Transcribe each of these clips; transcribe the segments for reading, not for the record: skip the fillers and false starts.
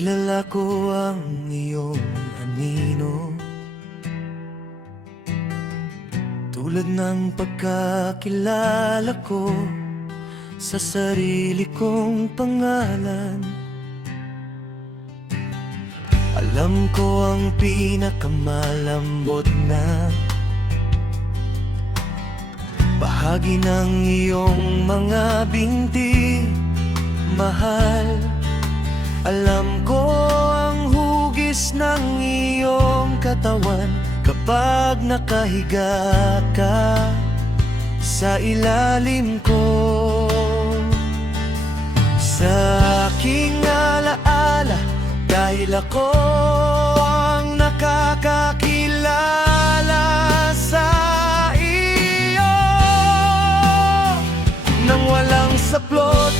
Kilala ko ang iyong anino, tulad ng pagkakilala ko sa sarili kong pangalan. Alam ko ang pinakamalambot na bahagi ng iyong mga binti, mahal. Alam ko ang hugis ng iyong katawan kapag nakahiga ka sa ilalim ko. Sa aking alaala, dahil ako ang nakakakilala sa iyo. Nang walang saplot,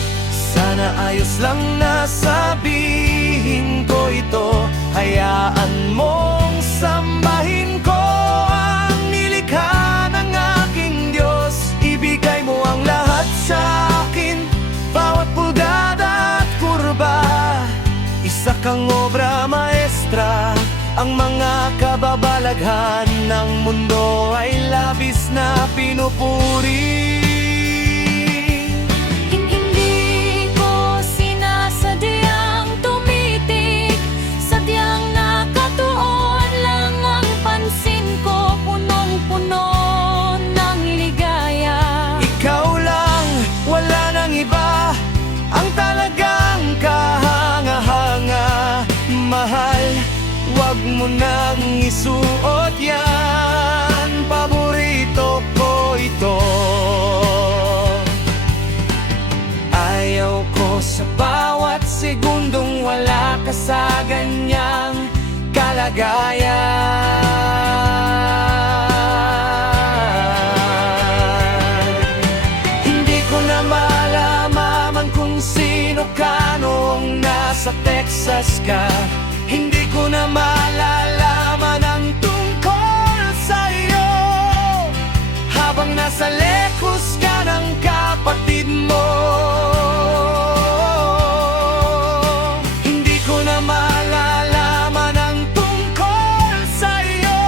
sana ayos lang na sabihin ko ito. Hayaan mong sambahin ko ang nilikha ng aking Diyos. Ibigay mo ang lahat sa akin, bawat pulgada at kurba. Isa kang obra maestra, ang mga kababalaghan ng mundo ay labis na pinupuri. Huwag mo nang isuot yan, paborito ko ito. Ayaw ko sa bawat segundong wala ka sa ganyang kalagayan. Hindi ko na malalaman kung sino ka noong nasa Texas ka. Hindi ko na malalaman ang tungkol sa'yo habang nasa lekos ka ng kapatid mo. Hindi ko na malalaman ang tungkol sa'yo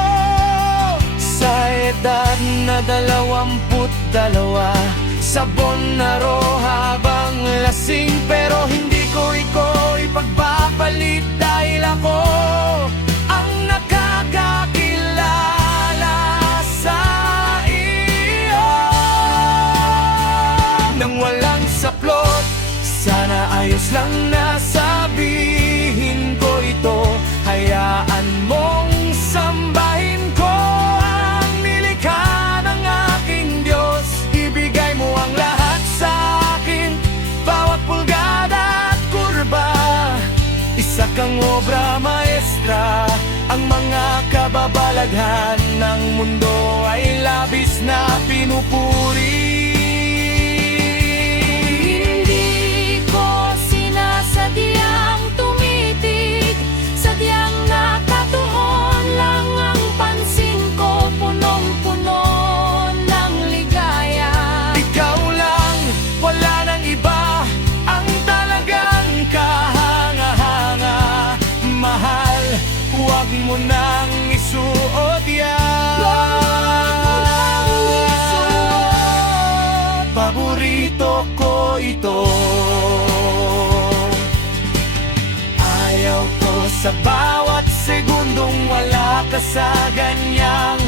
sa edad na 22, sa Bonaro habang lasing. Pero hindi ko ikaw ipagpapalit dahil ako ang nakakakilala sa iyo. Nang walang saplot, sana ayos lang na sabihin ko ito. Hayaan mong sambahin ko ang nilikha ng aking Diyos. Ibigay mo ang lahat sa akin, bawat pulgada at kurba. Isa kang obra maestra, ang mga kababalaghan ng mundo ay labis na pinupuri. Hindi ko sinasadyang tumitig, sadyang nakatuon lang ang pansin ko, punong-puno ng ligaya. Ikaw lang, wala nang iba, ang talagang kahanga-hanga. Mahal, huwag mo nang isuot yan, paborito ko ito. Ayaw ko sa bawat segundong wala ka sa ganyang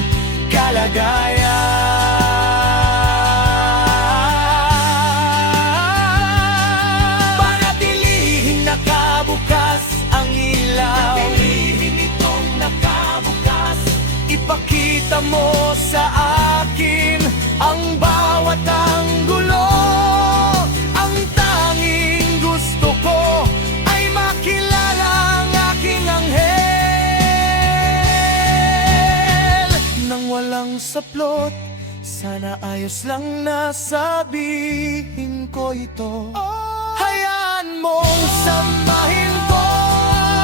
kalagayan. Panatilihing nakabukas ang ilaw, panatilihing itong nakabukas. Ipakita mo sa akin ang bawat anggulo. Ang tanging gusto ko ay makilala ang aking anghel. Nang walang saplot, sana ayos lang na sabihin ko ito. Hayaan mong sambahin ko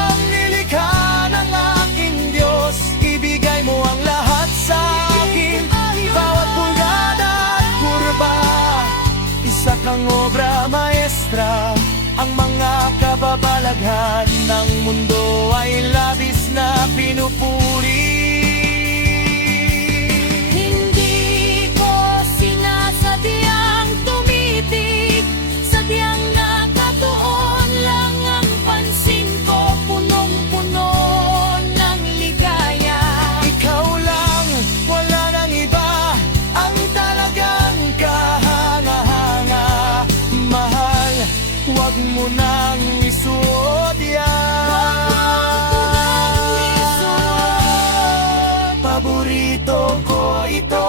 ang nilikha ng aking Diyos. Ibigay mo ang lahat sa akin, bawat pulgada at kurba. Isa kang obra maestra, ang mga kababalaghan kahalagahan ng mundo ay labis na pinupuri. Hindi ko sinasadyang tumitig, sadyang nakatuon lang ang pansin ko, punong-puno ng ligaya. Ikaw lang, wala nang iba, ang talagang kahanga-hanga. Mahal, huwag mo nang isuot yan. Paborito ko ito.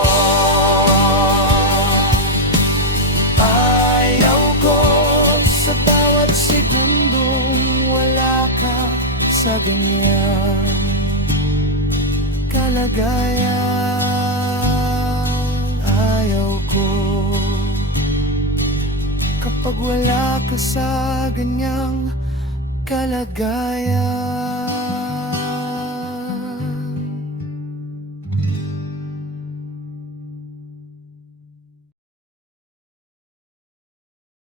Ayaw ko sa bawat segundong wala ka sa ganyan kalagayan. Ayaw ko kapag wala ka sa ganyang kalagayan.